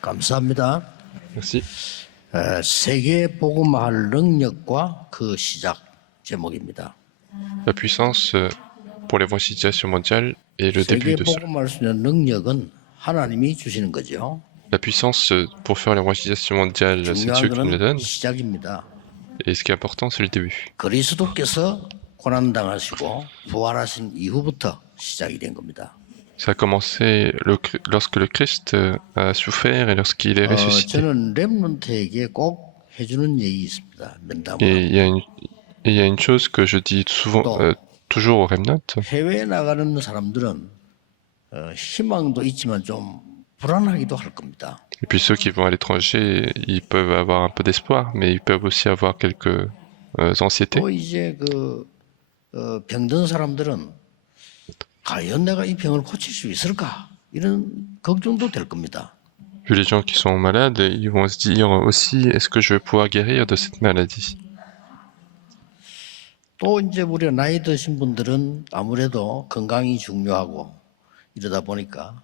감사합니다. Merci. 세계 복음화할 능력과 그 시작 제목입니다. La puissance pour l'évangélisation mondiale et le début 세계 de cela. 복음화할 수 있는 능력은 하나님이 주시는 거죠. La puissance pour faire l'évangélisation mondiale, c'est 중요한 Dieu qui nous la 것은 donne. 시작입니다. Et ce qui est important, c'est le début. 그리스도께서 고난당하시고 부활하신 이후부터 시작이 된 겁니다. Ça a commencé lorsque le Christ a souffert et lorsqu'il est ressuscité. 저는 렘넌트에게 꼭 해주는 얘기 있습니다. 면담으로. Et il y a une chose que je dis souvent, toujours aux remnants. 해외에 나가는 사람들은 희망도 있지만 좀 불안하기도 할 겁니다. Et puis ceux qui vont à l'étranger, ils peuvent avoir un peu d'espoir, mais ils peuvent aussi avoir quelques anxiétés. 또 이제 병든 사람들은 과연 내가 이 병을 고칠 수 있을까? 이런 걱정도 될 겁니다. Vu les gens qui sont malades, ils vont se dire aussi, est-ce que je vais pouvoir guérir de cette maladie? 또 이제 우리가 나이 드신 분들은 아무래도 건강이 중요하고 이러다 보니까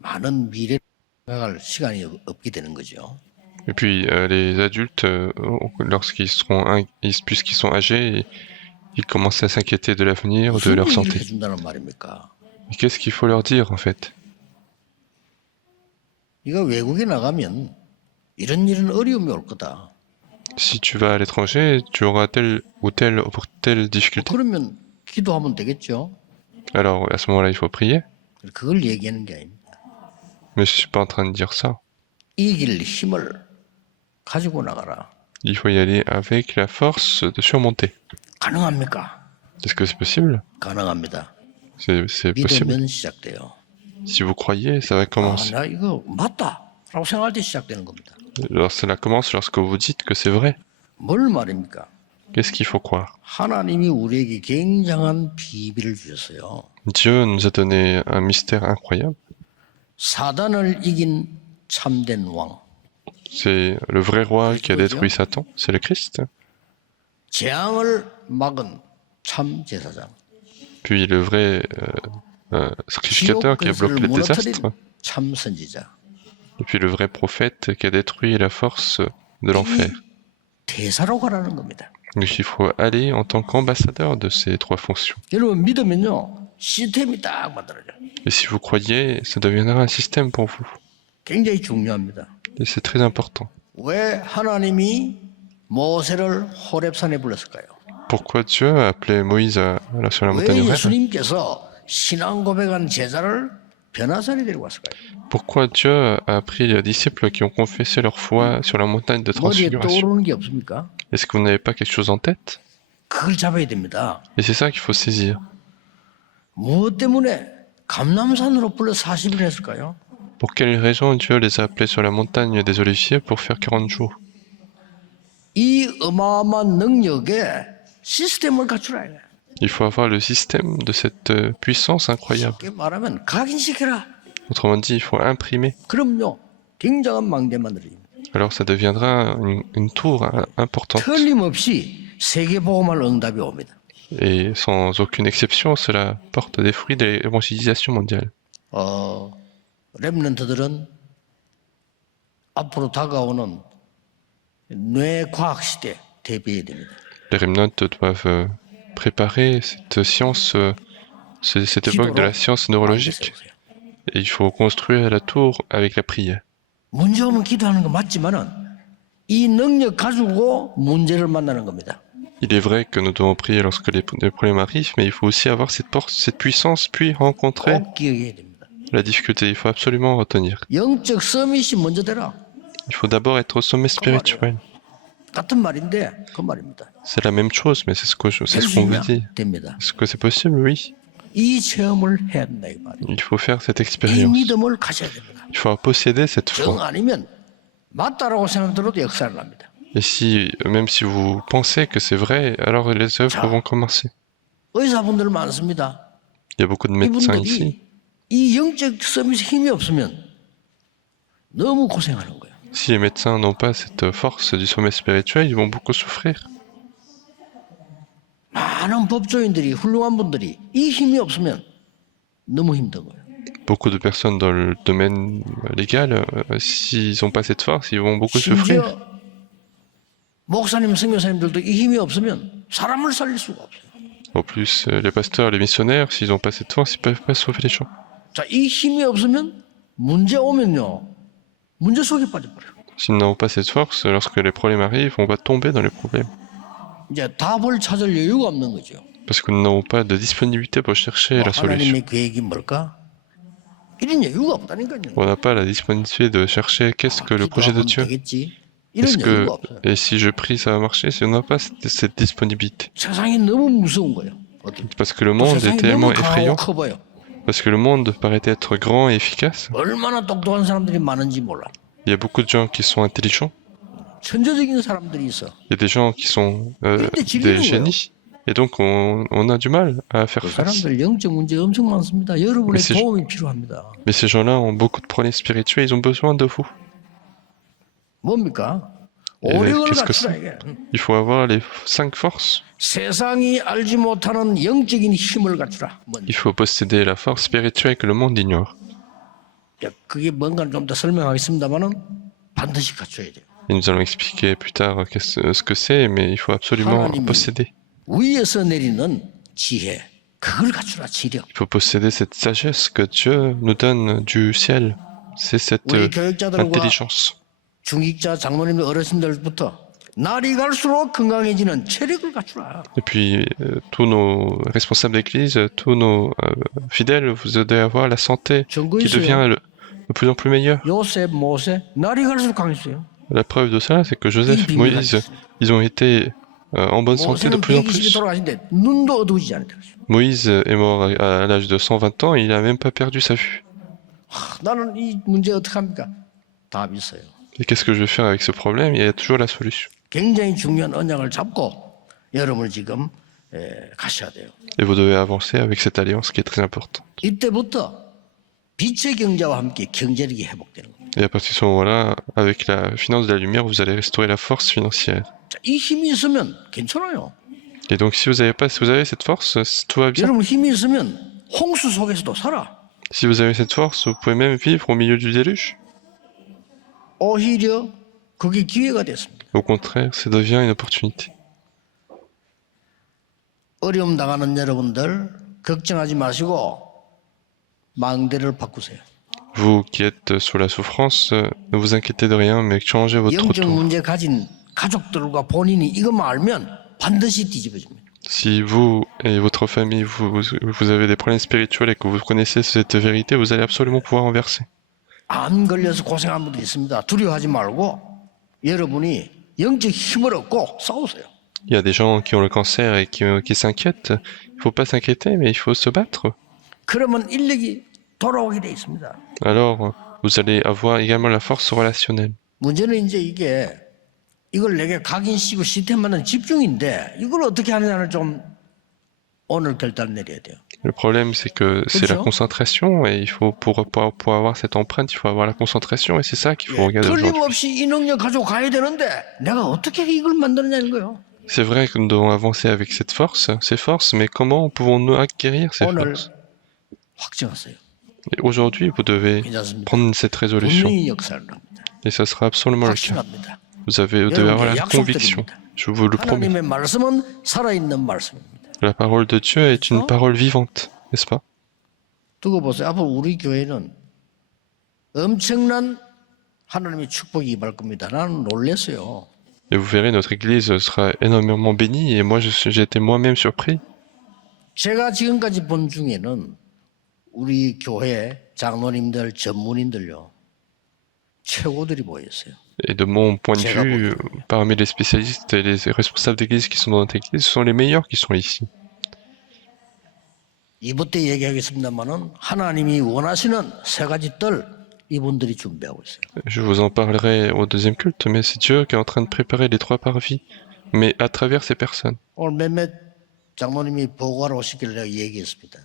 많은 미래를 생각할 시간이 없게 되는 거죠. Et puis les adultes, puisqu'ils sont âgés, ils commencent à s'inquiéter de l'avenir, de 무슨 leur 얘기를 santé. 해준다는 말입니까? Et qu'est-ce qu'il faut leur dire en fait? 네가 외국에 나가면 이런 어려움이 올 거다. Si tu vas à l'étranger, tu auras telle ou telle difficulté. 그러면 기도하면 되겠죠. Alors à ce moment-là, il faut prier. 그걸 얘기하는 게 아닙니다. Mais je suis pas en train de dire ça. 이길 힘을 가지고 나가라. Il faut y aller avec la force de surmonter. 가능합니까? Est-ce que c'est possible? 가능합니다. C'est possible. 믿으면 시작돼요. Si vous croyez, ça va commencer. 나 이거 맞다라고 생각할 때 시작되는 겁니다. Alors cela commence lorsque vous dites que c'est vrai. 뭘 말입니까? Qu'est-ce qu'il faut croire? 하나님이 우리에게 굉장한 비밀을 주셨어요. Dieu nous a donné un mystère incroyable. 사단을 이긴 참된 왕. C'est le vrai roi qui a détruit Satan, c'est le Christ. 재앙을 막은 참 제사장. Puis le vrai sacrificateur qui a bloqué le désastre. 참 선지자. Et puis le vrai prophète qui a détruit la force de l'enfer. 대사로 가라는 겁니다. Donc il faut aller en tant qu'ambassadeur de ces trois fonctions. 여러분 믿으면요 시스템이 딱 만들어져요. Et si vous croyez, ça deviendra un système pour vous. 굉장히 중요합니다. Et c'est très important. 왜 하나님이 모세를 호렙산에 불렀을까요? Pourquoi Dieu a appelé Moïse sur la 왜 montagne Horeb? 예수님께서 신앙 고백한 제자를 변화산에 데리고 왔을까요? Pourquoi Dieu a pris les disciples qui ont confessé leur foi sur la montagne de 머리에 transfiguration? 떠오르는 게 없습니까? Est-ce que vous n'avez pas quelque chose en tête? 그걸 잡아야 됩니다. Et c'est ça qu'il faut saisir. 무엇 때문에 감람산으로 불러 40일 했을까요? Pour quelle raison Dieu les a appelés sur la montagne des Oliviers pour faire 40 jours? 이 어마어마한 능력에 시스템을 갖추라. Il faut avoir le système de cette puissance incroyable. 쉽게 말하면 각인시켜라. Autrement dit, il faut imprimer. 그럼요. 굉장한 망대 만들어집니다. Alors ça deviendra une tour importante. 틀림없이 세계복음할 응답이 옵니다. Et sans aucune exception, cela porte des fruits de l'évangélisation mondiale. 렘넌트들은 앞으로 다가오는 뇌과학 시대 대비해야 됩니다. Les remnants doivent préparer cette science, cette époque de la science neurologique. Et il faut construire la tour avec la prière. 문제 오면 기도하는 거 맞지만은 이 능력 가지고 문제를 만나는 겁니다. Il est vrai que nous devons prier lorsque les problèmes arrivent, mais il faut aussi avoir cette puissance, puis rencontrer 꼭 기억해야 됩니다. la difficulté. Il faut absolument retenir. 영적 서밋이 먼저 되라. Il faut d'abord être au sommet spirituel. 같은 말인데 그 말입니다. C'est la même chose, mais c'est ce qu'on vous dit. 됩니다. Est-ce que c'est possible? Oui. 이 체험을 해야 된다 이 말이에요. Il faut faire cette 이 expérience. 믿음을 가져야 됩니다. Il faut posséder cette 정 foi. 아니면 맞다라고 생각들어도 역사를 합니다. Et si, même si vous pensez que c'est vrai, alors les œuvres vont commencer. 의사분들 많습니다. Il y a beaucoup de médecins 이분들이 ici. 이 영적 서밋에 힘이 없으면 너무 고생하는 거예요. Si les médecins n'ont pas cette force du sommet spirituel, ils vont beaucoup souffrir. 많은 법조인들이 훌륭한 분들이 이 힘이 없으면 너무 힘든 거예요. beaucoup de personnes dans le domaine légal, s'ils n'ont pas cette force, ils vont beaucoup souffrir. 심지어 목사님, 선교사님들도 이 힘이 없으면 사람을 살릴 수가 없어요. En plus, les pasteurs, les missionnaires, s'ils n'ont pas cette force, ils peuvent pas sauver les gens. 자, 이 힘이 없으면 문제 오면요, 문제 속에 빠져버려요. S'ils n'ont pas cette force, lorsque les problèmes arrivent, on va tomber dans les problèmes. 이제 답을 찾을 여유가 없는 거죠. Parce que nous n'avons pas de disponibilité pour chercher la solution. 하나님의 계획이 뭘까? 이런 여유가 없다니까요. On n'a pas la disponibilité de chercher qu'est-ce que le projet de Dieu. 되겠지. Est-ce 이런 que, 여유가 없어요. et si je prie, ça va marcher? Si on n'a pas cette disponibilité. 세상이 너무 무서운 거예요. Parce que le 또 monde est 세상이 tellement 너무 강하고 effrayant. 커 보여. Parce que le monde paraît être grand et efficace. 얼마나 똑똑한 사람들이 많은지 몰라. Il y a beaucoup de gens qui sont intelligents. 천재적인 사람들이 있어. Il y a des gens qui sont 근데 des 질리는 거예요. génies. Et donc, on a du mal à faire 그 face. 사람들 영적 문제 엄청 많습니다. 여러분의 Mais c'est- 도움이 필요합니다. Mais ces gens-là ont beaucoup de problèmes spirituels, ils ont besoin de vous. 뭡니까? 예, 오력을 qu'est-ce que 갖추라 c'est? 이게. Il faut avoir les 5 forces. 세상이 알지 못하는 영적인 힘을 갖추라. Il faut posséder la force spirituelle que le monde ignore. 그게 뭔가를 좀 더 설명하겠습니다만은 반드시 갖춰야 돼요. Et nous allons expliquer plus tard ce que c'est, mais il faut absolument 하나님이 posséder. 위에서 내리는 지혜, 그걸 갖추라. 지력. Il faut posséder cette sagesse que Dieu nous donne du ciel. C'est cette 우리 교육자들과 intelligence. 중직자, 장로님들, 어르신들부터 날이 갈수록 건강해지는 체력을 갖추라. Et puis, tous nos responsables d'église, tous nos fidèles, vous devez avoir la santé 증거 qui 있어요. devient de plus en plus meilleure. 요셉, 모세, 날이 갈수록 강했어요. La preuve de ça, c'est que Joseph, 이 Moïse, 비밀을 ils ont été en bonne santé de 모세는 plus en 120이 plus. 돌아가신데 눈도 어두워지지 않았다. Moïse est mort à l'âge de 120 ans, il n'a même pas perdu sa vue. 나는 이 문제 어떻게 합니까? 답이 있어요. Et qu'est-ce que je vais faire avec ce problème? Il y a toujours la solution. 굉장히 중요한 언약을 잡고 여러분을 지금 가셔야 돼요. Et vous devez avancer avec cette alliance qui est très importante. 이때부터 빛의 경제와 함께 경제력이 회복되는 겁니다. Et à partir de ce moment-là, avec la finance de la lumière, vous allez restaurer la force financière. 자, 이 힘이 있으면 괜찮아요. Et donc, si vous avez cette force, tout va bien. 여러분 힘이 있으면 홍수 속에서도 살아. Si vous avez cette force, vous pouvez même vivre au milieu du déluge. 오히려 그게 기회가 됐습니다. Au contraire, ça devient une opportunité. 어려움 당하는 여러분들 걱정하지 마시고 망대를 바꾸세요. Vous qui êtes sous la souffrance, ne vous inquiétez de rien, mais changez votre 영적 tour. 문제 가진 가족들과 본인이 이것만 알면 반드시 뒤집어집니다. Si vous et votre famille, vous avez des problèmes spirituels et que vous connaissez cette vérité, vous allez absolument pouvoir renverser. 암 걸려서 고생한 분들이 있습니다. 두려워하지 말고 여러분이 영적 힘을 얻고 싸우세요. Il y a des gens qui ont le cancer et qui s'inquiètent. Il faut pas s'inquiéter, mais il faut se battre. 그러면 인력이 돌아오게 돼 있습니다. Alors, vous allez avoir également la force relationnelle. 문제는 이제 이걸 내게 각인시키고 시스템만은 집중인데 이걸 어떻게 하느냐를 좀 오늘 결단 내려야 돼요. Le problème, c'est que c'est la 그렇죠? concentration et il faut pour avoir cette empreinte, il faut avoir la concentration et c'est ça qu'il faut regarder aujourd'hui. 틀림없이 이 능력 가지고 가야 되는데 내가 어떻게 이걸 만들었냐는 거예요. C'est vrai que nous devons avancer avec cette force, ces forces, mais comment pouvons-nous acquérir ces 오늘 forces? 확정하세요. Et aujourd'hui, vous devez 괜찮습니다. prendre cette résolution 분명히 역사를 합니다. et ça sera absolument le cas. 확신합니다. Vous devez avoir la conviction. 약속드립니다. Je vous le promets. 하나님의 말씀은 살아있는 말씀입니다. La parole de Dieu est une parole vivante, n'est-ce pas? 두고 보세요. 앞으로 우리 교회는 엄청난 하나님의 축복이 임할 겁니다. 나는 놀랐어요. Et vous verrez, notre église sera énormément bénie et moi, j'ai été moi-même surpris. 제가 지금까지 본 중에는 우리 교회 장로님들, 전문인들요. 최고들이 모였어요. Et de mon point de vue, parmi les spécialistes et les responsables d'église qui sont dans notre église, ce sont les meilleurs qui sont ici. 이부 때 얘기하겠습니다만은 하나님이 원하시는 세 가지 뜰 이분들이 준비하고 있어요. Je vous en parlerai au deuxième culte, mais c'est Dieu qui est en train de préparer les 3 parvis, mais à travers ces personnes. 오늘 몇몇 장로님이 보고하러 오시길래 내가 얘기했습니다.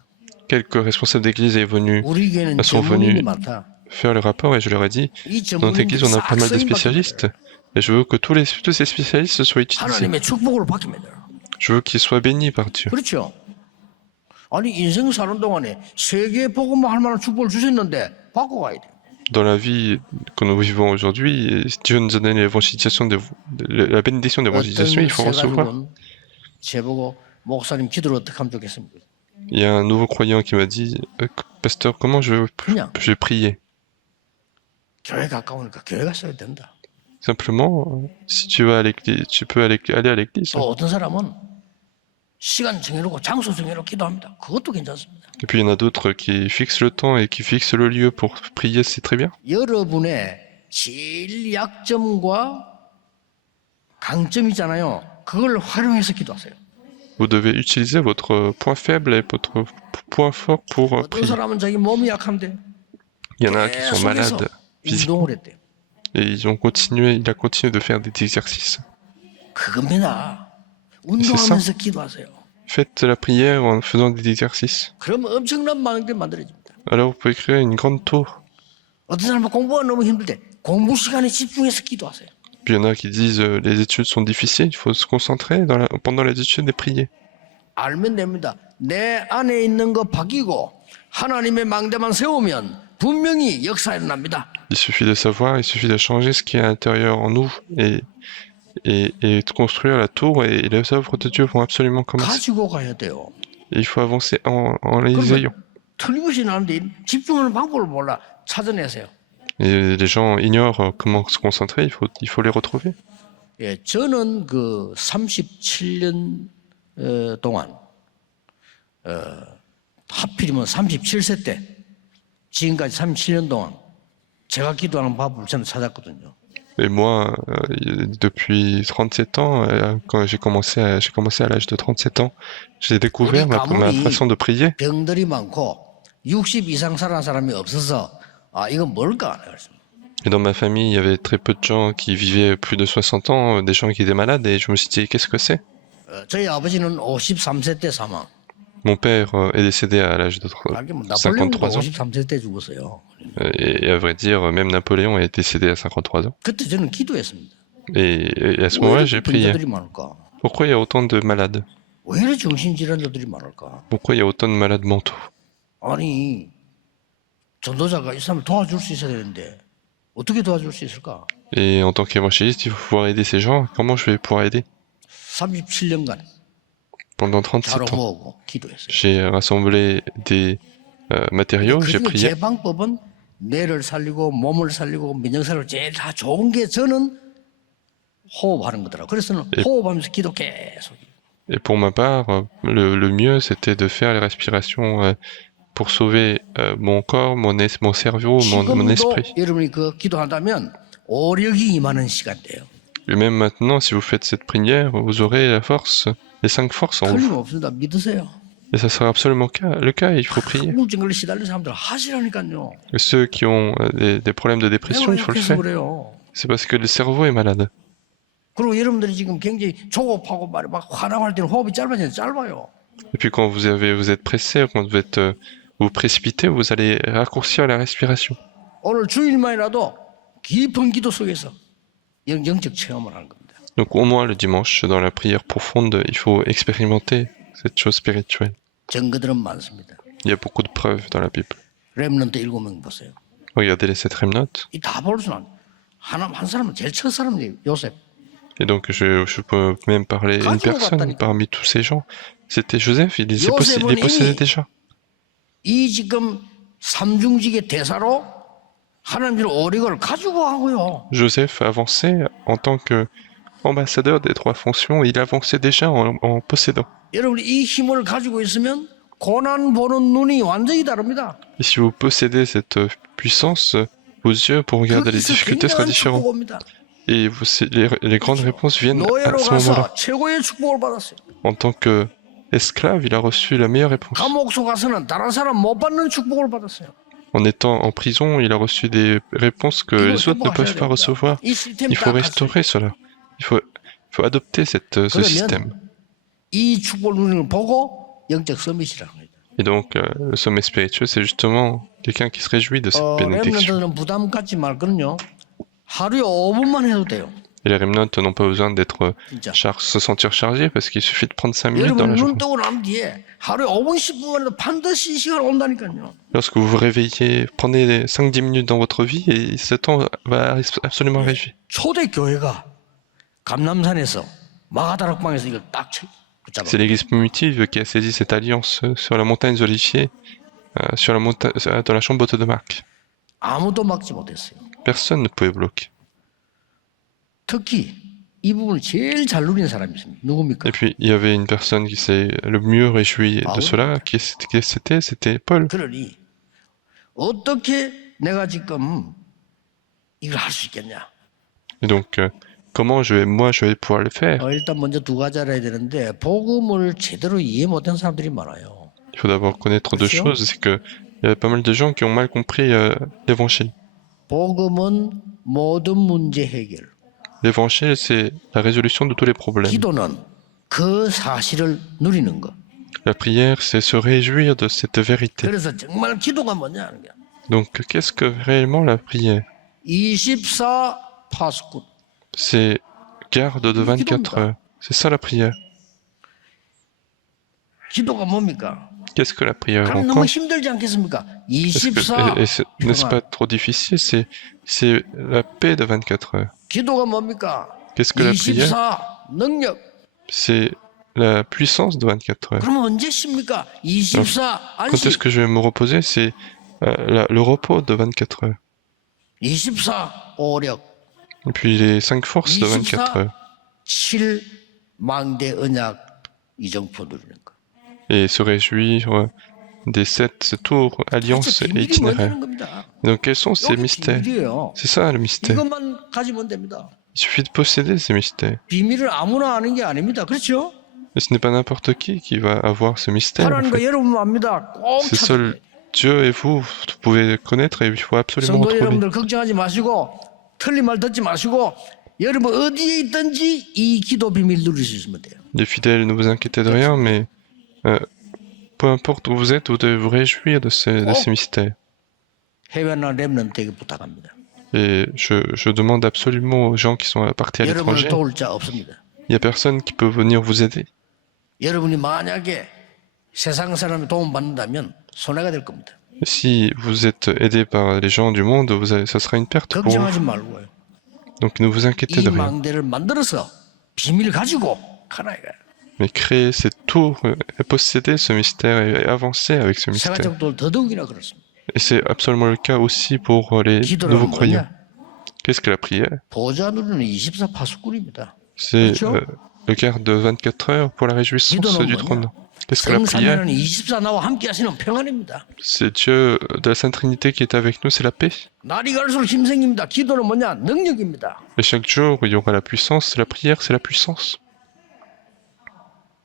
Quelques responsables d'église 우리 교회는 sont 전문인이 venus 많다. faire le rapport et je leur ai dit, 이 dans notre église, on a pas mal de 쓰임 spécialistes et je veux que tous ces spécialistes soient utilisés. 하나님의 축복으로 바뀝니다. Je veux qu'ils soient bénis par Dieu. 그렇죠. 아니 인생 사는 동안에 세계 복음화 할 만한 축복을 주셨는데 바꿔가야 돼. Dans la vie que nous vivons aujourd'hui, Dieu nous a donné l'évangélisation la bénédiction d'évangélisation, il 어떤 faut 새 recevoir. 가족은 제보고 목사님 기도를 어떻게 하면 좋겠습니까? Il y a un nouveau croyant qui m'a dit, Pasteur, comment 그냥 je vais prier? 교회 가까우니까 교회 갔어야 된다. Simplement, si tu vas à l'église, tu peux aller à l'église. 또 어떤 사람은 시간 정해놓고 장소 정해놓고 기도합니다. 그것도 괜찮습니다. Et puis il y en a d'autres qui fixent le temps et qui fixent le lieu pour prier, c'est très bien. 여러분의 제일 약점과 강점이잖아요. 그걸 활용해서 기도하세요. Vous devez utiliser votre point faible et votre point fort pour 어떤 prier. 사람은 자기 몸이 약한데 Il y en a qui sont 계속해서 malades physiquement 운동을 했대요. et il a continué de faire des exercices. 그겁니다. 운동하면서 기도하세요. Faites la prière en faisant des exercices. 그럼 엄청난 망대 만들어집니다. Alors vous pouvez créer une grande tour. 어떤 사람은 공부가 너무 힘들 때 공부 시간에 집중해서 기도하세요. Puis il y en a qui disent les études sont difficiles, il faut se concentrer pendant les études et prier. 알면 됩니다. 내 안에 있는 거 바뀌고 하나님의 망대만 세우면 분명히 역사 일어납니다. Il suffit de savoir, il suffit de changer ce qui est à l'intérieur en nous et de construire la tour et les œuvres de Dieu vont absolument commencer. 가지고 가야 돼요. Et il faut avancer en les ayant. 틀림없이 나는데 집중하는 방법을 몰라 찾아내세요. Et les gens ignorent comment se concentrer, il faut les retrouver. 예, 저는 그 37년 동안 하필이면 37세 때 지금까지 37년 동안 제가 기도하는 방법을 저는 찾았거든요. Et moi, depuis 37 ans, quand j'ai commencé à l'âge de 37 ans, j'ai découvert ma façon de prier. 병들이 많고 60 이상 살아난 사람이 없어서 아 이건 뭘까? Et dans ma famille, il y avait très peu de gens qui vivaient plus de 60 ans, des gens qui étaient malades, et je me suis dit, qu'est-ce que c'est? 저희 아버지는 53세 때 사망. Mon père est décédé à l'âge de 53 ans. 53세 때 죽었어요. Et à vrai dire, même Napoléon est décédé à 53 ans. 그때 저는 기도했습니다. Et à ce moment-là, j'ai prié. 병자들이 많을까? Pourquoi il y a autant de malades? 왜 이렇게 정신질환자들이 많을까? Pourquoi il y a autant de malades mentaux? 아니 전도자가 이 사람을 도와줄 수 있어야 되는데 어떻게 도와줄 수 있을까? Et en tant qu'évangéliste, il faut pouvoir aider ces gens. Comment je vais pouvoir aider? 37년간 Pendant 자로 37 ans, 모으고 기도했어요. j'ai rassemblé des matériaux, j'ai 그중에 prié. 제 방법은 뇌를 살리고 몸을 살리고 민영살을 제일 다 좋은 게 저는 호흡하는 거더라고요. 그래서 호흡하면서 기도 계속. Et pour ma part, le mieux, c'était de faire les respirations pour sauver mon corps, mon cerveau, mon esprit. 지금도 여러분이 그 기도한다면 오력이 임하는 시간대예요. Et même maintenant, si vous faites cette prière, vous aurez la force, les 5 forces en vous. 틀림없습니다. 믿으세요. Et ça sera absolument le cas, il faut prier. 우울증 걸려 시달린 사람들 하시라니까요. Et ceux qui ont des problèmes de dépression, il faut le 그래서 faire. 그래요. C'est parce que le cerveau est malade. 그리고 여러분들이 지금 굉장히 조급하고 막 화나고 할 때는 호흡이 짧아요. Et puis quand vous êtes pressé, quand vous précipitez, vous allez raccourcir la respiration. 오늘 주일만이라도 깊은 기도 속에서 영적 체험을 하는 겁니다. Donc au moins le dimanche, dans la prière profonde, il faut expérimenter cette chose spirituelle. 증거들은 많습니다. Il y a beaucoup de preuves dans la Bible. 렘넌트 7명 보세요. Regardez les 7 remnotes. 이 다 볼 수는 한 사람은 제일 첫 사람이 요셉. Et donc je peux même parler une personne parmi tous ces gens. C'était Joseph, il les possédait déjà. 이 지금 삼중직의 대사로 하나님의 오력을 가지고 하고요. Joseph avançait en tant qu'ambassadeur des 3 fonctions, il avançait déjà en possédant. 여러분이 이 힘을 가지고 있으면 고난 보는 눈이 완전히 다릅니다. Et si vous possédez cette puissance, vos yeux pour regarder les difficultés sera différent. Et les grandes réponses viennent à ce moment-là. 최고의 축복을 받았어요. En tant qu'esclave, il a reçu la meilleure réponse. 감옥소 가서는 다른 사람 못 받는 축복을 받았어요. En étant en prison, il a reçu des réponses que les autres ne peuvent pas recevoir. Il faut restaurer cela. Il faut adopter ce système. 이 축복을 보고 영적 서밋이라는 거죠. Et donc, le sommet spirituel, c'est justement quelqu'un qui se réjouit de cette bénédiction. 렘넌트들은 부담 갖지 말거든요. 하루에 5분만 해도 돼요. Et les remnants n'ont pas besoin d'être 진짜. se sentir chargés parce qu'il suffit de prendre 5 minutes dans 여러분 la 눈 journée. 뜨고 난 뒤에 하루에 5분 10분이라도 반드시 이 시간 온다니까요. Lorsque vous vous réveillez, prenez 5-10 minutes dans votre vie et ce temps va absolument arriver. 초대 교회가 감남산에서 마가다락방에서 이걸 딱 붙잡아. C'est l'église primitive qui a saisi cette alliance sur la montagne des Oliviers, sur la montagne, dans la chambre haute de Marc. 아무도 막지 못했어요. Personne ne pouvait bloquer. 특히 이 부분을 제일 잘 누린 사람이 있습니다. 누굽니까? Et puis, il y avait une personne qui s'est le mieux réjoui de cela, c'était Paul. 그러니 어떻게 내가 지금 이걸 할 수 있겠냐? Et donc, comment je vais pouvoir le faire? 일단 먼저 두 가지 알아야 되는데 복음을 제대로 이해 못한 사람들이 많아요. Il faut d'abord connaître deux Sûr. choses, c'est que il y a pas mal de gens qui ont mal compris l'évangile. 복음은 모든 문제 해결. L'évangile, c'est la résolution de tous les problèmes. 기도는 그 사실을 누리는 것. La prière, c'est se réjouir de cette vérité. 그래서 정말 기도가 뭐냐 하는 게. Donc, qu'est-ce que réellement la prière? 24 파수꾼. C'est garde de 24 heures. C'est ça la prière. 기도가 뭡니까? Qu'est-ce que la prière 그럼 encore? 너무 힘들지 않겠습니까? 24 N'est-ce 평안. pas trop difficile? C'est la paix de 24 heures. 기도가 뭡니까? Qu'est-ce que la prière? 24 능력. C'est la puissance de 24 heures. 그럼 언제 쉽니까? 24 Quand est-ce 안식. que je vais me reposer? C'est le repos de 24 heures. 24 오력. Et puis les 5 forces de 24 heures. 7 망대 언약 이정표 누리는 거. Et se réjouir des 7 tours, alliances et 비밀이 itinéraires. 뭐냐는 겁니다. Donc quels sont ces 여기 mystères? 비밀이에요. C'est ça le mystère. 이것만 가지면 됩니다. Il suffit de posséder ces mystères. 비밀을 아무나 아는 게 아닙니다. 그렇죠? Et ce n'est pas n'importe qui va avoir ce mystère. En 하나님과 fait. 여러분만 압니다. 꼭 C'est 찾아야 seul 돼요. Dieu et vous pouvez connaître et il faut absolument 성도 retrouver. 여러분들 걱정하지 마시고 틀린 말 듣지 마시고 여러분 어디에 있든지 이 기도 비밀 누릴 수 있으면 돼요. Les fidèles, ne vous inquiétez de rien, mais peu importe où vous êtes, vous devez vous réjouir de ces mystères. 해외나 렘넌트에게 부탁합니다. Et je demande absolument aux gens qui sont partis à 여러분을 l'étranger, 도울 자 없습니다. il n'y a personne qui peut venir vous aider. 여러분이 만약에 세상 사람이 도움 받는다면 손해가 될 겁니다. Si vous êtes aidé par les gens du monde, ça sera une perte pour vous. 걱정하지 말고요. Donc ne vous inquiétez 이 de rien. 망대를 만들어서 비밀 가지고 가라 이거야. Mais créer cette tour, posséder ce mystère et avancer avec ce mystère. 세가족들 더더욱이나 그렇습니다. Et c'est absolument le cas aussi pour les nouveaux 기도는 croyants. 뭐냐? Qu'est-ce que la prière? 보좌 누리는 24 파수꾼입니다. C'est 그렇죠? le garde de 24 heures pour la réjouissance 기도는 du 뭐냐? trône. Qu'est-ce que la prière? 성삼위는 24 나와 함께 하시는 평안입니다. C'est Dieu de la Sainte Trinité qui est avec nous, c'est la paix. 날이 갈수록 힘생깁니다. 기도는 뭐냐? 능력입니다. Et chaque jour, il y aura la puissance. La prière, c'est la puissance.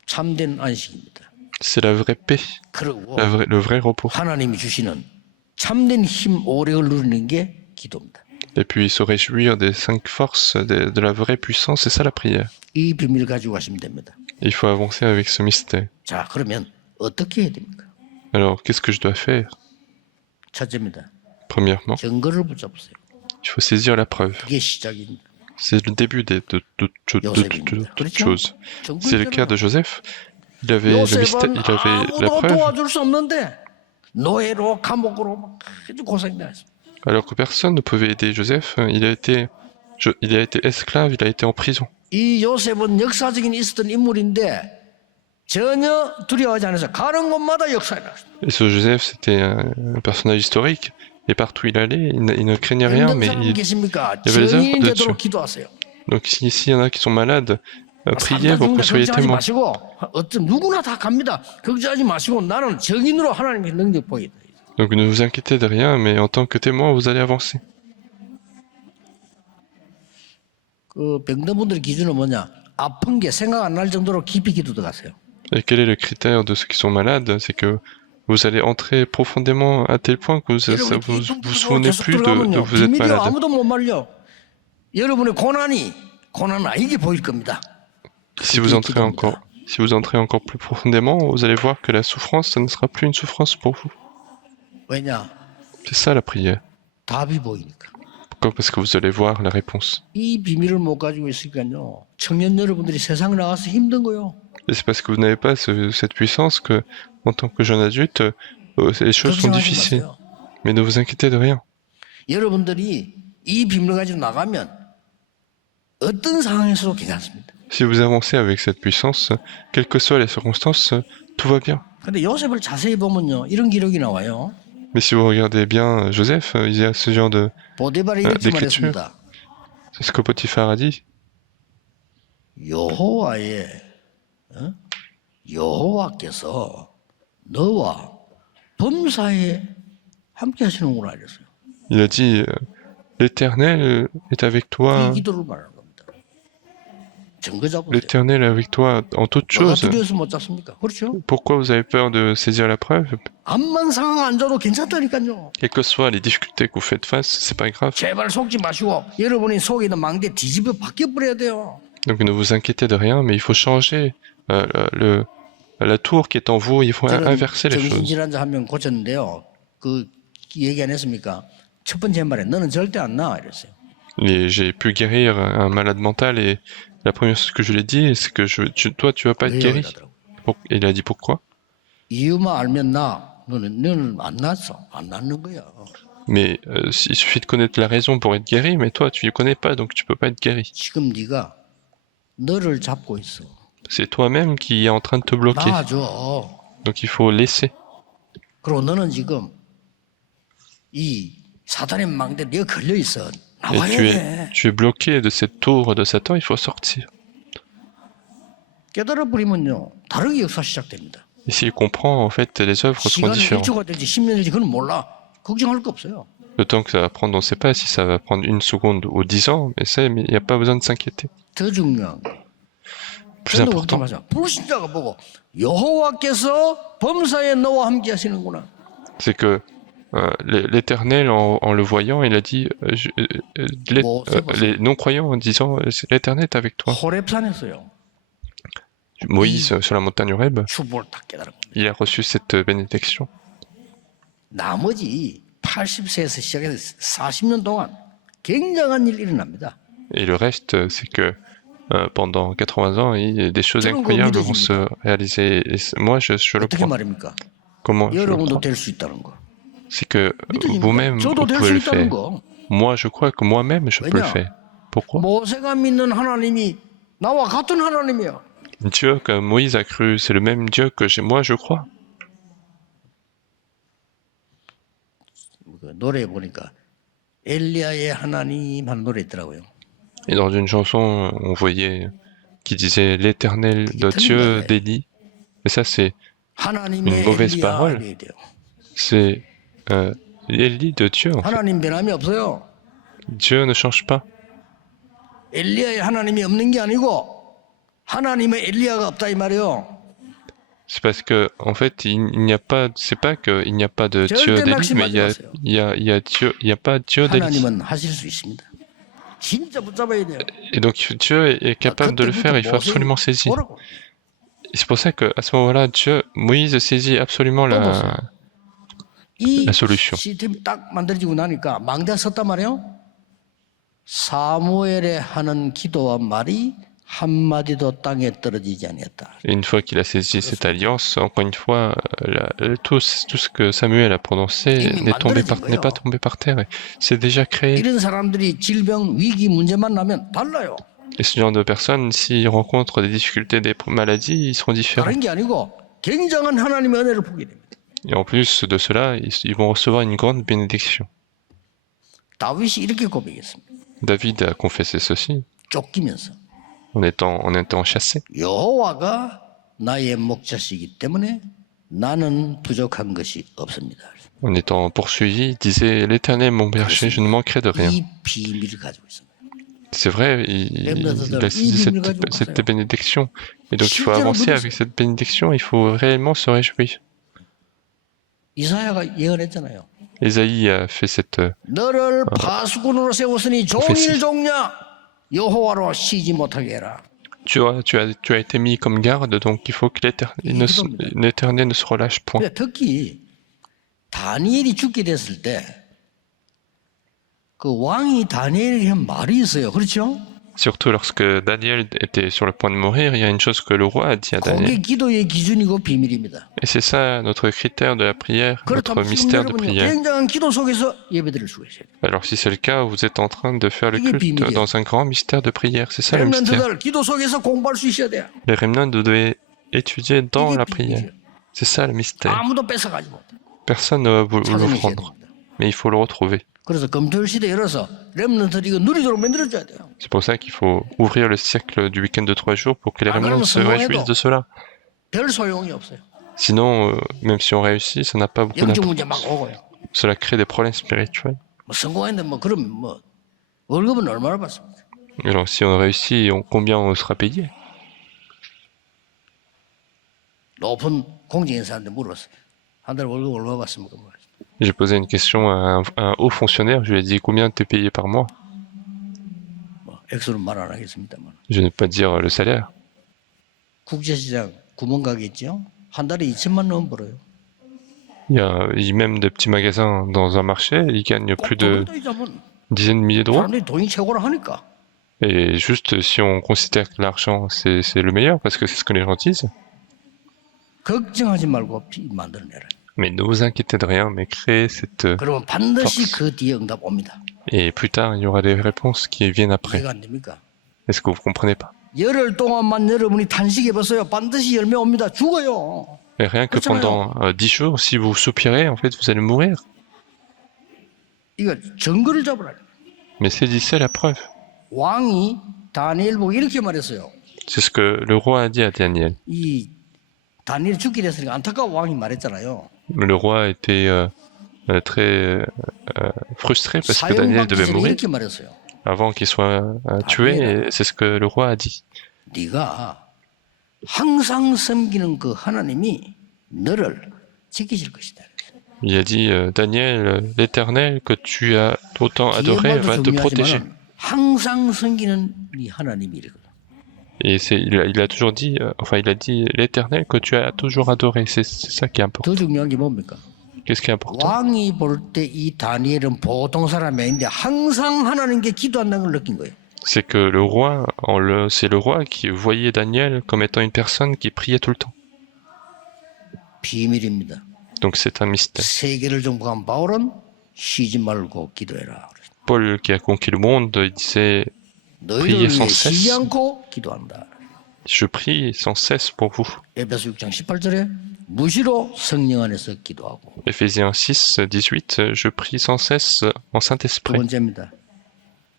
참된 안식입니다. C'est la vraie paix, 그리고 le vrai repos. 하나님이 주시는 참된 힘 오력을 누리는 게 기도입니다. Et puis se réjouir des 5 forces, de la vraie puissance, c'est ça la prière. 이 비밀을 가지고 가시면 됩니다. Il faut avancer avec ce mystère. 자, 그러면 어떻게 해야 됩니까? Alors, qu'est-ce que je dois faire? 첫째입니다. Premièrement, 증거를 붙잡으세요. il faut saisir la preuve. 그게 시작입니다. C'est le début de toute chose. C'est le cas de Joseph. Il avait le mystère, 요셉은 il avait la 아무도 preuve, 도와줄 수 없는데 노예로 감옥으로 막 아주 고생했습니다. alors que personne ne pouvait aider Joseph. Il a été esclave, il a été en prison. 이 요셉은 역사적인 있었던 인물인데 전혀 두려워하지 않아서 가는 곳마다 역사에 나왔습니다. Et ce Joseph, c'était un personnage historique. Et partout où il allait, il ne craignait rien, 힘든 mais 사람 계십니까? il y avait les œuvres 증인 de 되도록 Dieu. 기도하세요. Donc s'il y en a qui sont malades, priez 산다 pour que 죽는다 vous soyez 걱정하지 témoins. 마시고 어떤 누구나 다 갑니다. 걱정하지 마시고 나는 증인으로 하나님의 능력 보이다. Donc ne vous inquiétez de rien, mais en tant que témoin, vous allez avancer. 그 병든 분들의 기준은 뭐냐? 아픈 게 생각 안 날 정도로 깊이 기도 들어가세요. Et quel est le critère de ceux qui sont malades? C'est que vous allez entrer profondément à tel point que vous vous souvenez plus de vous êtes 비밀이 malade. 아무도 못 말려. 여러분의 고난은 알게 보일 겁니다. Si vous entrez encore plus profondément, vous allez voir que la souffrance, ça ne sera plus une souffrance pour vous. 왜냐? C'est ça la prière. 답이 보이니까. Pourquoi? Parce que vous allez voir la réponse. 이 비밀을 못 가지고 있으니까요. 청년 여러분들이 세상 나가서 힘든 거요. Et c'est parce que vous n'avez pas cette puissance que, en tant que jeune adulte, les choses sont 걱정하지 difficiles. 마세요. Mais ne vous inquiétez de rien. 여러분들이 이 비밀을 가지고 나가면 어떤 상황에서도 괜찮습니다. Si vous avancez avec cette puissance, quelles que soient les circonstances, tout va bien. 근데 요셉을 자세히 보면요. 이런 기록이 나와요. Mais si vous regardez bien Joseph, il y a ce genre de 보디발이 이렇게 d'écriture. 말했습니다. C'est ce que Potiphar a dit. 여호와께서 너와 범사에 함께 하시는구나 이랬어요. Il a dit, l'Éternel est avec 이 toi. 기도를 말하는 겁니다. 증거 잡으세요. L'Éternel est avec toi en toutes 뭐가 choses. 두려워서 못 잡습니까? 그렇죠? Pourquoi vous avez peur de saisir la preuve? 암만 상황 안 줘도 괜찮다니까요. Quelles que soient les difficultés que vous faites face, c'est pas grave. 제발 속지 마시고 여러분이 속에 있는 망대 뒤집어 바뀌어 버려야 돼요. Donc ne vous inquiétez de rien, mais il faut changer la tour qui est en vous, il faut 저는 inverser les choses. 정신질환자 한 명 고쳤는데요. 그 얘기 안 했습니까? 첫 번째 말에 너는 절대 안 나 이랬어요. Et j'ai pu guérir un malade mental et la première chose que je lui ai dit, c'est que toi, tu vas pas être 왜요? guéri. 이러더라고요. Et il a dit pourquoi? 이유만 알면 나. 너는 안 났어. 안 낫는 거야. Mais il suffit de connaître la raison pour être guéri, mais toi, tu ne connais pas, donc tu peux pas être guéri. 지금 네가 너를 잡고 있어. C'est toi-même qui est en train de te bloquer. 놔줘. Donc il faut laisser. 그리고 너는 지금 이 사단의 망대에 네가 걸려 있어. Et 나와야 돼. tu es bloqué de cette tour de Satan, il faut sortir. 깨달아 버리면요. 다르게 역사 시작됩니다. Et s'il comprend, en fait, les œuvres sont 시간이 différentes. 1초가 될지 10년 될지 그건 몰라. 걱정할 거 없어요. Le temps que ça va prendre, on ne sait pas si ça va prendre 1 seconde ou 10 ans, mais il n'y a pas besoin de s'inquiéter. 더 중요한 거. Plus important, 걱정하자. 불신자가 보고 여호와께서 범사에 너와 함께 하시는구나. c'est que l'Éternel, en le voyant, il a dit, les non-croyants en disant, l'Éternel est avec toi. 호렙산에서요. Moïse, sur la montagne Horeb, 축복을 딱 깨달은 겁니다. il a reçu cette bénédiction. 나머지 80세에서 시작해서 40년 동안 굉장한 일이 일어납니다. Et le reste, c'est que pendant 80 ans, des choses 저는 incroyables 그거 vont se réaliser. Et moi, je le 어떻게 crois. 말입니까? Comment je le 여러분도 crois? 될 수 있다는 거. C'est que 믿으십니까? vous-même, vous 저도 될 pouvez 수 le 있다는 faire. 거. Moi, je crois que moi-même, je peux le 왜냐? faire. Pourquoi? 모세가 믿는 하나님이 나와 같은 하나님이야. Dieu que Moïse a cru, c'est le même Dieu que moi, je crois. 그 노래에 보니까 엘리야의 하나님 하는 노래 있더라고요. Et dans une chanson, on voyait qui disait l'Éternel, le Dieu d'Élie. Mais ça, c'est 하나님의 une mauvaise 엘리야 parole. 이래야 돼요. C'est Élie de Dieu, en fait. 하나님 변함이 없어요. Dieu ne change pas. 엘리야의 하나님이 없는 게 아니고 하나님의 엘리야가 없다 이 말이에요. C'est parce que, en fait, il n'y a pas, c'est pas qu'il n'y a pas de Dieu d'Élie, mais il y a Dieu, il n'y a pas Dieu d'Élie. 하나님은 하실 수 있습니다. 진짜 붙잡아야 돼요. Et donc, Dieu est capable de le faire, il faut absolument saisir. 뭐라고? Et c'est pour ça qu'à ce moment-là, Moïse saisit absolument 이 la solution. 시스템이 딱 만들어지고 나니까 망대에 섰단 말이에요. 사무엘의 하는 기도와 말이 한마디도 땅에 떨어지지 아니했다. Et une fois qu'il a saisi cette alliance, encore une fois, tout ce que Samuel a prononcé n'est pas tombé par terre. C'est déjà créé. 이런 사람들이 질병, 위기, 문제만 나면 달라요. Et ce genre de personnes, s'ils rencontrent des difficultés, des maladies, ils seront différents. 다른 게 아니고 굉장한 하나님의 은혜를 보게 됩니다. Et en plus de cela, ils vont recevoir une grande bénédiction. 다윗이 이렇게 고백했습니다. David a confessé ceci 쫓기면서 en étant chassé. 여호와가 나의 목자시기 때문에 나는 부족한 것이 없습니다. En étant poursuivi, il disait l'Éternel est mon berger, je ne manquerai de rien. 이 비밀을 가지고 있습니다. C'est vrai, il a saisi cette bénédiction. Et donc il faut avancer avec cette bénédiction, il faut réellement se réjouir. 이사야가 예언했잖아요. Ésaïe a fait cette 너를 파수꾼으로 세웠으니 종일 종냐 여호와로 쉬지 못하게 해라. tu as été mis comme garde, donc il faut que l'Éternel ne se relâche point. 특히 다니엘이 죽게 됐을 때 그 왕이 다니엘에게 한 말이 있어요. 그렇죠? Surtout lorsque Daniel était sur le point de mourir, il y a une chose que le roi a dit à Daniel. 그게 기도의 기준이고 비밀입니다. Et c'est ça notre critère de la prière, notre 그렇다면 지금 mystère de 여러분이 prière. 굉장한 기도 속에서 예배드릴 수가 있어요. Alors si c'est le cas, vous êtes en train de faire le 이게 culte 비밀이에요. dans un grand mystère de prière. C'est ça le mystère. 렘넌트들 기도 속에서 공부할 수 있어야 돼요. Les remnants devaient étudier dans 이게 la prière. 비밀이에요. C'est ça le mystère. 아무도 뺏어가지 못해. Personne ne va vous le 찾아내셔야 prendre, 됩니다. mais il faut le retrouver. 그래서 금토일 시대 열어서 렘넌트들이 이거 누리도록 만들어줘야 돼요. C'est pour ça qu'il faut ouvrir le cercle du week-end de 3 jours pour que les Ah, remnants 그러면 se 성공해도 réjouissent de cela. 별 소용이 없어요. Sinon, même si on réussit, ça n'a pas beaucoup 영적 문제 막 d'importance. 오고요. Cela crée des problèmes spirituels. 뭐 성공했는데 뭐 그럼 뭐 월급은 얼마나 받습니까? Alors si on réussit, combien on sera payé? 높은 공직인사한테 물었어요. 한 달 월급 얼마 받습니까? 뭐. J'ai posé une question à un haut fonctionnaire, je lui ai dit combien t'es payé par mois? 뭐 액수는 말 안 하겠습니다만. Je ne vais pas dire le salaire. 국제시장 구멍가게 있죠? 한 달에 2천만 원 벌어요. Il y a même des petits magasins dans un marché, ils gagnent plus de 돈도 있자면 dizaines de milliers d'euros. 사람들이 돈이 최고라 하니까. Et juste si on considère que l'argent c'est le meilleur, parce que c'est ce que les gens disent, 걱정하지 말고 만들어내라. mais ne vous inquiétez de rien, mais créez cette... 그러면 반드시 force. 그 뒤에 응답 옵니다. Et plus tard, il y aura des réponses qui viennent après. 이해가 안 됩니까? Est-ce que vous comprenez pas? 열흘 동안만 여러분이 단식해보세요. 반드시 열매 옵니다. 죽어요. Et rien que pendant 10 jours, si vous soupirez, en fait, vous allez mourir. 이거 증거를 잡으라. Mais saisissez la preuve. 왕이 다니엘 보고 이렇게 말했어요. C'est ce que le roi a dit à Daniel. 이 다니엘 죽게 됐으니까 안타까워 왕이 말했잖아요. Le roi était très frustré parce que Daniel 사형받기 devait 전에 mourir 이렇게 말했어요. avant qu'il soit tué, et c'est ce que le roi a dit. 네가 항상 섬기는 그 하나님이 너를 지키실 것이다. Il a dit, Daniel, l'Éternel que tu as autant 뒤에 adoré 말도 va te protéger. 중요하지만 항상 섬기는 이 하나님이 이거든. Et il a toujours dit, il a dit l'Éternel que tu as toujours adoré. C'est ça qui est important. 더 중요한 게 뭡니까? Qu'est-ce qui est important? 왕이 볼 때 이 다니엘은 보통 사람이 아닌데 항상 하나님께 기도한다는 걸 느낀 거예요. C'est que le roi, c'est le roi qui voyait Daniel comme étant une personne qui priait tout le temps. 비밀입니다. Donc c'est un mystère. 세계를 정복한 바울은 쉬지 말고 기도해라. Paul, qui a conquis le monde, il disait, 너희를 priez 위해 sans 쉬지 cesse. 않고 기도한다. Je prie sans cesse pour vous. 에베소 6장 18절에 무시로 성령 안에서 기도하고. Éphésiens 6, 18, je prie sans cesse en 두 Saint-Esprit. 번째입니다.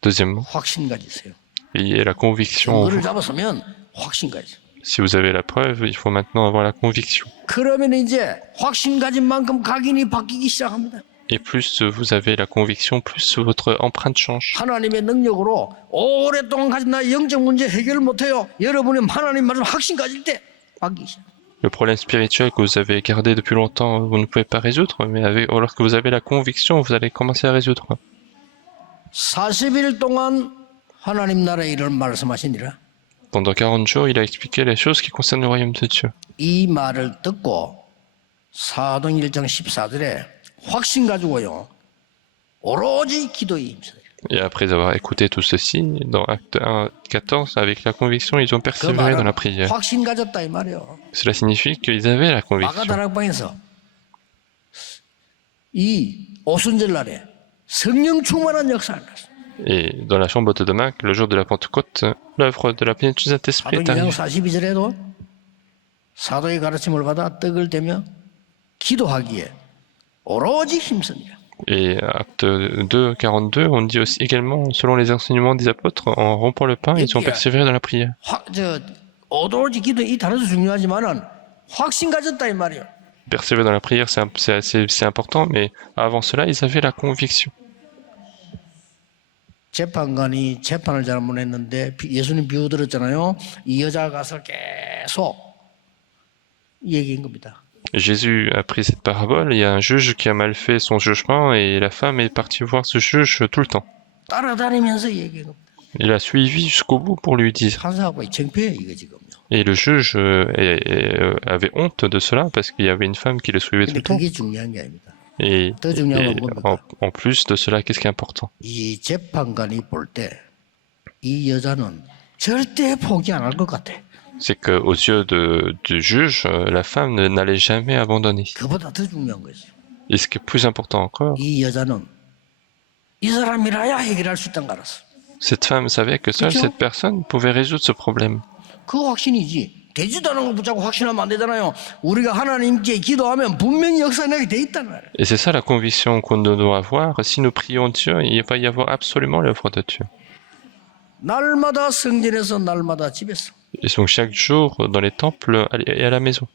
Deuxièmement, 확신 가지세요. ayez la conviction en 증거를 vous. 잡았으면 확신 가지. Si vous avez la preuve, il faut maintenant avoir la conviction. 그러면 이제 확신 가진 만큼 각인이 바뀌기 시작합니다. Et plus vous avez la conviction, plus votre empreinte change. 하나님의 능력으로 오랫동안 가진 나의 영적 문제 해결을 못해요. 여러분이 하나님 말씀 확신 가질 때 바뀌기 시작. Le problème spirituel que vous avez gardé depuis longtemps, vous ne pouvez pas résoudre, mais lorsque vous avez la conviction, vous allez commencer à résoudre. 40일 동안 하나님 나라의 일을 말씀하시니라. Pendant 40 jours, il a expliqué les choses qui concernent le royaume de Dieu. 이 말을 듣고 사도행 1장 14절에 확신 가지고요. 오로지 기도에 힘써요. Et après avoir écouté tout ceci, dans Acte 1, 14, avec la conviction, ils ont 그 persévéré dans la 말은 prière. 확신 가졌다 이 말이에요. Cela signifie qu'ils avaient la conviction. 마가다락방에서 이 오순절날에 성령 충만한 역사를 났어요. Et dans la chambre haute de Mac, le jour de la Pentecôte, l'œuvre de la plénitude du Saint-Esprit est 사도행 2장 arrivée. 42절에도 사도의 가르침을 받아 떡을 대며 기도하기에 오로지 힘씁니다. Et Acte 2, 42, on dit aussi également, selon les enseignements des apôtres, en rompant le pain, ils ont persévéré dans la prière. 오로지 기도 이 단어도 중요하지만은 확신 가졌다 이 말이에요. Persévérer dans la prière, c'est important, mais avant cela, ils avaient la conviction. 재판관이 재판을 잘못했는데 예수님 비유 들었잖아요. 이 여자가 가서 계속 얘기한 겁니다. Jésus a pris cette parabole, il y a un juge qui a mal fait son jugement et la femme est partie voir ce juge tout le temps. 따라다니면서 얘기한 겁니다. Il a suivi jusqu'au bout pour lui dire. 판사하고 창피해 이거 지금요. Et le juge avait honte de cela parce qu'il y avait une femme qui le suivait tout 근데 le temps. 그게 중요한 게 아닙니다. Et, 더 중요한 et 건 뭡니까? en plus de cela, qu'est-ce qui est important? 이 재판관이 볼 때 이 여자는 절대 포기 안 할 것 같아. C'est que aux yeux du juge, la femme n'allait jamais abandonner. 그보다 더 중요한 거지. Et ce qui est plus important encore, 이 여자는 이 사람이라야 해결할 수 있다는 걸 알았어. cette femme savait que seule 그쵸? cette personne pouvait résoudre ce problème. 그 확신이지. 되지도 않은 걸 붙잡고 확신하면 안 되잖아요. 우리가 하나님께 기도하면 분명히 역사 나게 돼 있다는 거예요. Et c'est ça la conviction qu'on doit avoir. Si nous prions Dieu, il va y avoir absolument l'œuvre de Dieu. 날마다 성전에서 날마다 집에서 Et donc chaque jour, dans les temples et à la maison.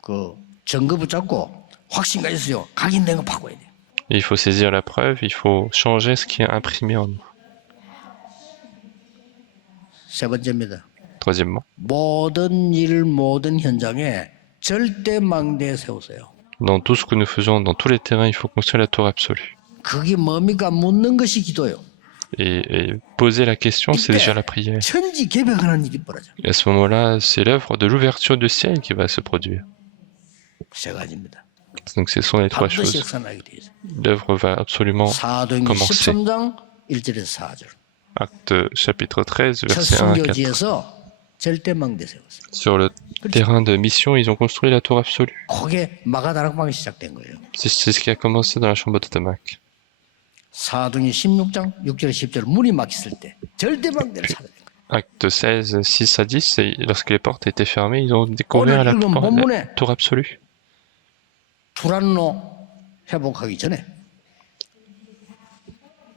그 증거 붙잡고 확신가 있어요. 각인된 거 바꿔야 돼요. Et il faut saisir la preuve, il faut changer ce qui est imprimé en nous. 세 번째입니다. Troisièmement, 모든 일, 모든 현장에 절대 망대 세우세요. dans tout ce que nous faisons, dans tous les terrains, il faut construire la tour absolue. 그게 뭡니까? 묻는 것이 기도예요. Et poser la question, c'est déjà la prière. 천지 개벽하는 일이 벌어져. Et à ce moment-là, c'est l'œuvre de l'ouverture du ciel qui va se produire. 세 가지입니다. Donc ce sont les trois 반드시 choses. 역사 나게 돼 있어요. L'œuvre va absolument 사도행전 commencer. 13장 1절에서 4절. Acte chapitre 13, 첫 verset 1 à 4. 선교지에서 절대 망대 세웠어요. Sur le terrain de mission, ils ont construit la tour absolue. 그게 마가다락방이 시작된 거예요. C'est ce qui a commencé dans la chambre de Damak. 사도행전 16장 6절 10절 문이 막혔을 때 절대 망대를 찾아낸 거예요. Acte 16, 6 à 10, et lorsque les portes étaient fermées, ils ont découvert la tour absolue. 두란노 회복하기 전에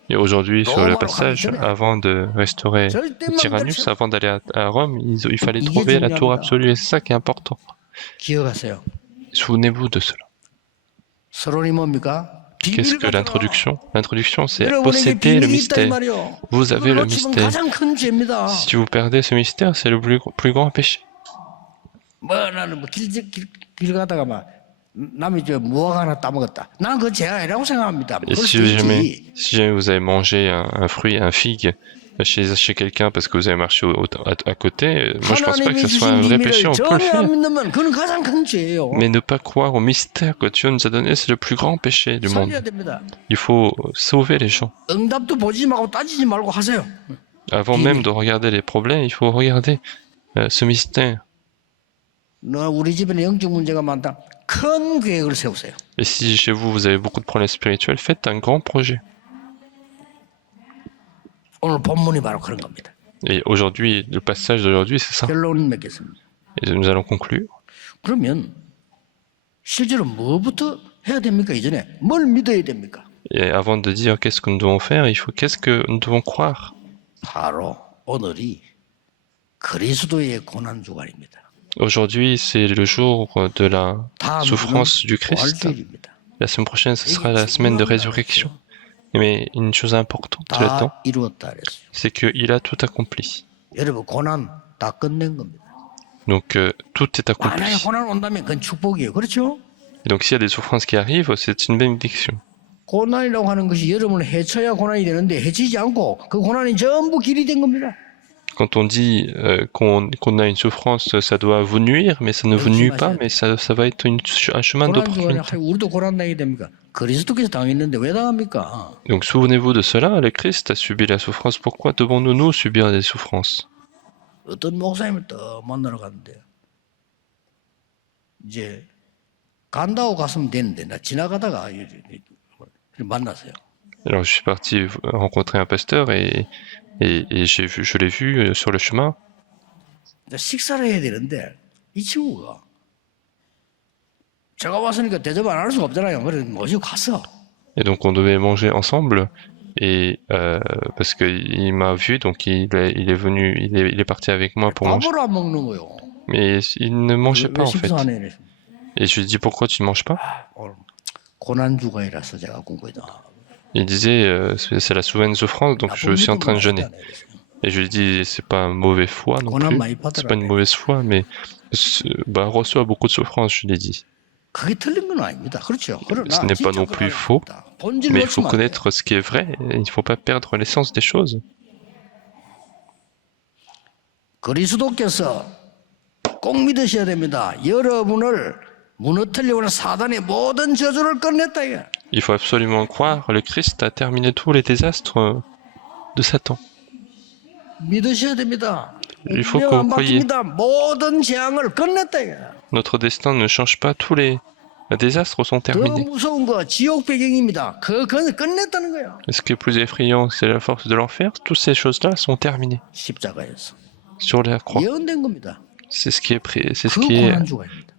Et aujourd'hui, sur le passage, avant de restaurer Tyrannus, avant d'aller à Rome, il fallait trouver la tour absolue, et c'est ça qui est important. 기억하세요. Souvenez-vous de cela. 서론이 뭡니까? Qu'est-ce que l'introduction? L'introduction, c'est posséder le mystère. Vous avez le mystère. 가장 큰 죄입니다. Si vous perdez ce mystère, c'est le plus grand péché. 뭐 나는 길 가다가 막 남이 저 무화과 하나 따먹었다. 나는 그 죄 아니라고 생각합니다. Et si jamais vous avez mangé un fruit, un figue chez quelqu'un parce que vous avez marché à côté, moi je pense pas que ce soit un vrai péché, on peut le faire. Mais ne pas croire au mystère que Dieu nous a donné, c'est le plus grand péché du monde. Il faut sauver les gens. Avant même de regarder les problèmes, il faut regarder ce mystère. Et si chez vous, vous avez beaucoup de problèmes spirituels, faites un grand projet. Et aujourd'hui, le passage d'aujourd'hui, c'est ça. Et nous allons conclure. Et avant de dire qu'est-ce que nous devons faire, il faut qu'est-ce que nous devons croire. Aujourd'hui, c'est le jour de la souffrance du Christ. La semaine prochaine, ce sera la semaine de résurrection. Mais une chose importante là-dedans, c'est qu'il a tout accompli. Donc, tout est accompli. Et donc, s'il y a des souffrances qui arrivent, c'est une bénédiction. 고난이라고 하는 것이 여러분을 해쳐야 고난이 되는데 해치지 않고 그 고난이 전부 길이 된 겁니다. Quand on dit qu'on a une souffrance, ça doit vous nuire, mais ça ne vous nuit pas, mais ça va être un chemin d'opportunité. 우리도 고난 당하게 됩니까? 그리스도께서 당했는데 왜 당합니까? Donc souvenez-vous de cela, le Christ a subi la souffrance, pourquoi devons-nous nous subir des souffrances? 어떤 목사님을 또 만나러 갔는데 이제 간다고 갔으면 되는데 나 지나가다가 만났어요. Alors je suis parti rencontrer un pasteur et je l'ai vu sur le chemin. 식사를 해야 되는데 이 친구가 제가 왔으니까 대접 안 할 수가 없잖아요. 그래서 모시고 갔어. Et donc on devait manger ensemble et parce que il m'a vu, donc il est venu, il est parti avec moi pour manger. Mais il ne mangeait pas en fait. Et je lui ai dit pourquoi tu ne manges pas? Il disait c'est la souffrance, donc je suis en train de jeûner. Et je lui ai dit c'est pas une mauvaise foi non plus, c'est pas une mauvaise foi, mais reçoit beaucoup de souffrance, je lui ai dit. Ce n'est pas non plus faux, mais il faut connaître ce qui est vrai, et il ne faut pas perdre l'essence des choses. 그리스도께서 꼭 믿으셔야 됩니다. 여러분을 무너뜨리려고 사단의 모든 저주를 끝냈다 이거. Il faut absolument croire, le Christ a terminé tous les désastres de Satan. 믿으셔야 됩니다. Il faut que vous croyiez. 모든 재앙을 끝냈다 이거. Notre destin ne change pas, tous les désastres sont 더 terminés. 무서운 거 지옥 배경입니다. 그건 끝냈다는 거예요. Ce qui est plus effrayant, c'est la force de l'enfer. Toutes ces choses-là sont terminées 십자가에서 sur la croix. 예언된 겁니다. C'est ce qui est, c'est ce 그 qui est 고난주간입니다.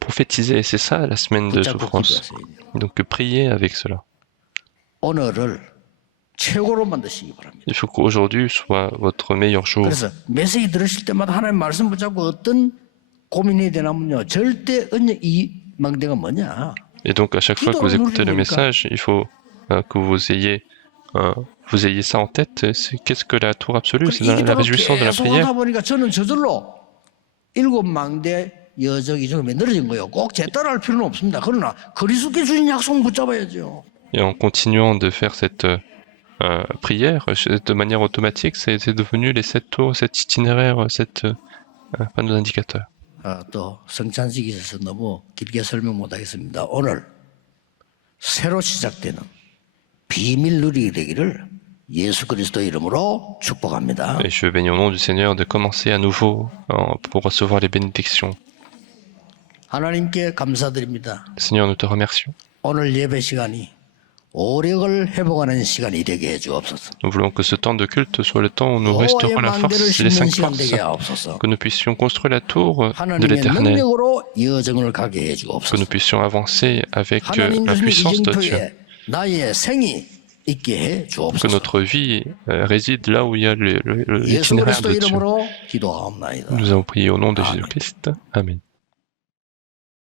prophétisé. C'est ça la semaine de 붙잡고 souffrance. 기도하세요. Donc priez avec cela. 오늘을 최고로 만드시기 바랍니다. Il faut qu'aujourd'hui soit votre meilleur jour. 그래서 메시지 들으실 때마다 하나님 말씀 붙잡고 어떤 고민이 되냐면요. 절대 이 망대가 뭐냐? Et donc à chaque fois que vous écoutez le message, il faut que vous ayez ça en tête. Qu'est-ce que la tour absolue? C'est la réjouissance de la prière. 하다 보니까 저는 저절로 7망대 여적이 좀 늘어진 거예요. 꼭 제 따라할 필요는 없습니다. 그러나 그리스도께 주신 약속 붙잡아야죠. Et en continuant de faire cette prière de manière automatique, c'est devenu les 7 tours, cet itinéraire, cette panneau d'indicateur. 또 성찬식이 있어서 너무 길게 설명 못하겠습니다. 오늘 새로 시작되는 비밀 누리게 되기를 예수 그리스도 이름으로 축복합니다. Et je veux bénir au nom du Seigneur de commencer à nouveau pour recevoir les bénédictions. 하나님께 감사드립니다. Seigneur, nous te remercions. 오늘 예배 시간이 오력을 회복하는 시간이 되게 해 주옵소서. Nous voulons que ce temps de culte soit le temps où nous restaurons la force, les 5 forces, que nous puissions construire la tour de l'éternel, que nous puissions avancer avec la puissance de Dieu, que notre vie réside là où il y a l'itinéraire de Dieu. Nous avons prié au nom de Jésus-Christ. Amen.